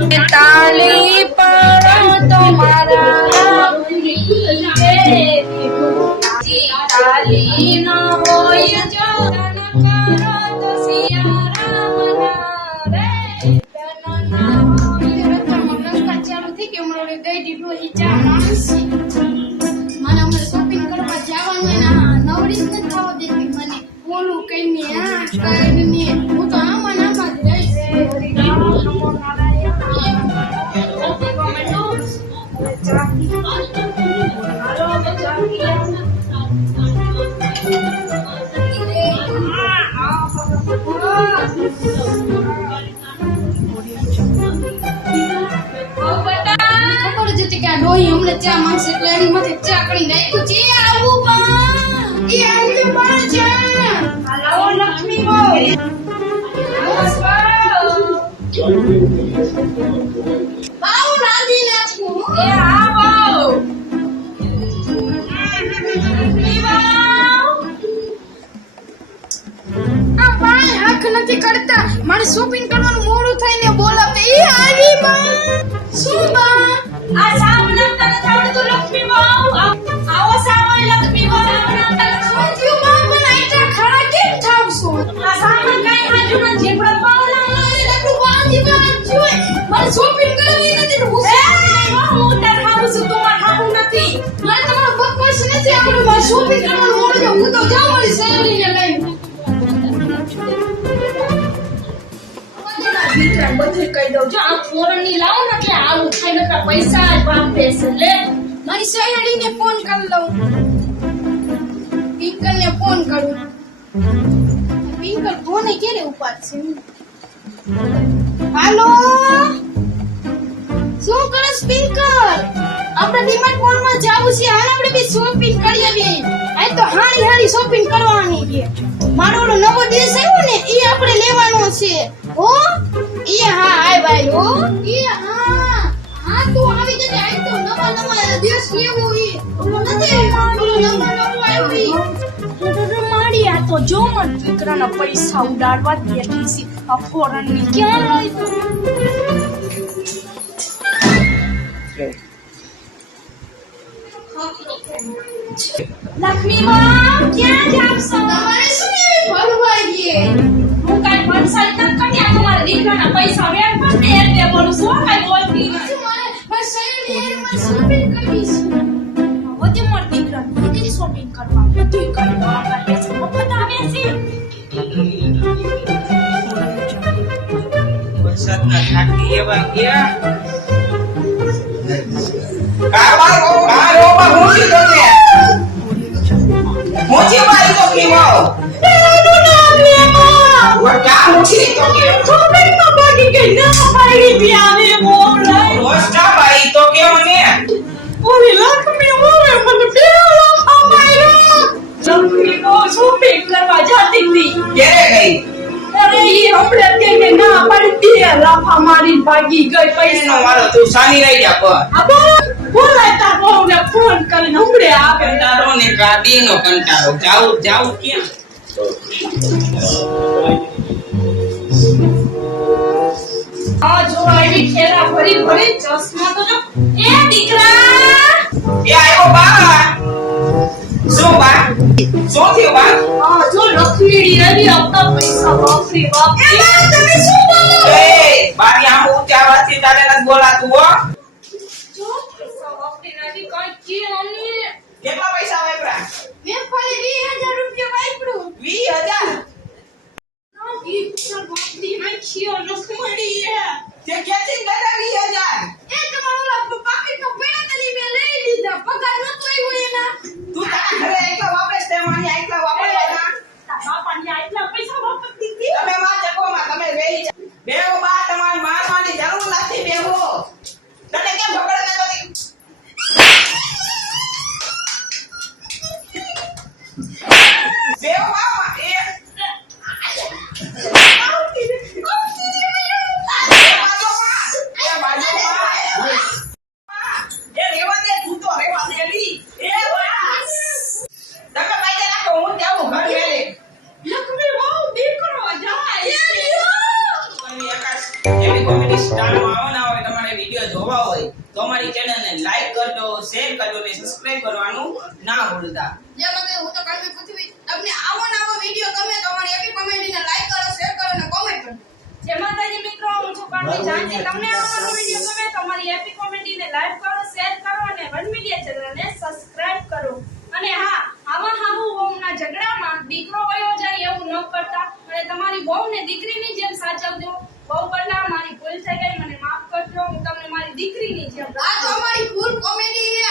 તાલી પર તમારા તાલી ન હોય જો તો સિયારામ રે ચાલુ થઈ કે મને દઈ દીધું હિચા માનસી મને અમે શોપિંગ કરવા જવાનું ના નવડી ન થવા દેતી મને બોલું કઈ ને આ કઈ ને હું તો આમાં નામાં જ રહીશ ચા માંગશે એટલે એની માથે ચા કરી નાખ્યું છે આવું બા એ આવી બા છે હાલો લક્ષ્મી બો બાઉ રાંધી નાખું એ હા બાઉ લક્ષ્મી બાઉ આ ભાઈ આંખ નથી કરતા મારે શોપિંગ કરવાનું મોડું થાય ને બોલાવતે એ આવી બા શું બા આ સાવ નાતા નથી આવડતું લક્ષ્મી બાઉ આવો સાવ લક્ષ્મી બાઉ શું થયું બા પણ આટલા ખરા કેમ થાવ છો આ સામાન કઈ હાજુ ન જેપડા પાવલા એટલું વાંધી વાત જોય મારે શોપિંગ કરવી નથી હું હું તાર ખાવું છું તો માર ખાવું નથી મારે તમારો બકવાસ નથી આવડતું મારે શોપિંગ કરવાનું મોડું છે હું તો જાઉં મારી સહેલીને લઈને બધું કહી દઉં જો આ ફોરન ની લાવો ને એટલે આવું થાય ને પૈસા જ બાપ દેશે લે મારી સહેલીને ફોન કરી લઉં પિંકલ ને ફોન કરું પિંકલ ફોન ક્યારે ઉપાડશે હાલો શું કરસ પિંકલ આપણે ડીમાર્ટ મોલ માં જાવું છે હાલ આપણે બી શોપિંગ કરી આવીએ આ તો હારી શોપિંગ કરવાની છે મારો ઓલો નવો ડ્રેસ આવ્યો ને ઈ આપણે લેવાનો છે હો ઈ હા આય ભાઈ હો ઈ હા તું આવી જજે આ તો નવા ડ્રેસ લેવો ઈ ઓલો નથી ઓલો નવો આવ્યો ઈ માડી આ તો જો મત દીકરાના પૈસા ઉડાડવા દેતી છે આ ફોરન ની ક્યાં લાવ્યો લક્ષ્મી માં ક્યાં જાવ છો તમારે શું એવી ભરવાઈએ હું કાઈ પંસાઈ તક કટ્યા તમારા દીકરાના પૈસા વેર પર ને એટલે બોલું શું કાઈ બોલતી નથી મારે બસ સહેલી એરમાં શોપિંગ કરવી છે હોતે મોર દીકરા દીકરી શોપિંગ કરવા બધું કરવા આપણે પૈસા મફત આવે છે વરસાદના થાકી એવા ગયા मुझे भाई तो क्यों आओ वो क्या मुझे तो क्यों छोटे तो बाकी के ना भाई भी आने बोल रहे वो क्या भाई तो क्यों ने ओरे लाख में हो रहे मतलब तेरा हमारा लक्ष्मी को शॉपिंग करवा जाती थी केरे गई अरे ये हमने के ना पड़ती है लाफा मारी भागी गई पैसा वाला तू सानी रह जा पर अब बोला था वो ने फोन કરીને ઉમરે આવે તારો ને ગાડીનો કંટાળો જાવ ક્યાં આ જો આવી ખેલા ભરી ચશ્મા તો જો એ દીકરા એ આયો બા શું બા શું થયું બા આ જો લક્ષ્મી રવિ આપતા પૈસા વાપરી એ બા તમે શું બોલો એ બારી આમ ઊંચા અવાજથી તારે ન બોલાતું હો કેટલા પૈસા વાપરા મેં ખાલી 20000 રૂપિયા વાપરું 20000 ના દીકરા બાપડી નાખ્યો લખમડી તે ક્યાંથી ગડા 20000 એ તમારો પાકીટનો પેડા તલી મે લઈ લીધા પગાર નતો આવ્યો એના તું તારા ઘરે એકલા વાપરે તે માની એકલા વાપરે ના બાપાની આટલા પૈસા વાપરતી તમે માં ચકોમાં તમે બેહી બેહો બા તમાર મારવાની જરૂર નથી બેહો તમારે વિડીયો જોવા હોય તો અમારી ચેનલને લાઈક કરજો, શેર કરજો અને સબસ્ક્રાઇબ કરવાનું ના ભૂલતા. જે મને હું તો કડવી પૃથ્વી તમને આવો ને આવો વિડીયો ગમે તો અમારી એપી કોમેડીને લાઈક કરો, શેર કરો અને કોમેન્ટ કરજો. જય માતાજી મિત્રો, હું છું કડવી જાનકી. તમને અમારો વિડીયો ગમે તો અમારી એપી કોમેડીને લાઈક કરો, શેર કરો અને વન મીડિયા ચેનલને સબસ્ક્રાઇબ કરો. અને હા, આવા હાહુ વહુના ઝઘડામાં દીકરો વયો જાય એવું ન કરતા અને તમારી વહુને દીકરીની જેમ સાચવજો. વહુ બદલા મારી ભૂલ થઈ ગઈ, મને માફ કરજો. હું તમને મારી દીકરીની જેમ આ તો અમારી ફૂલ કોમેડી છે.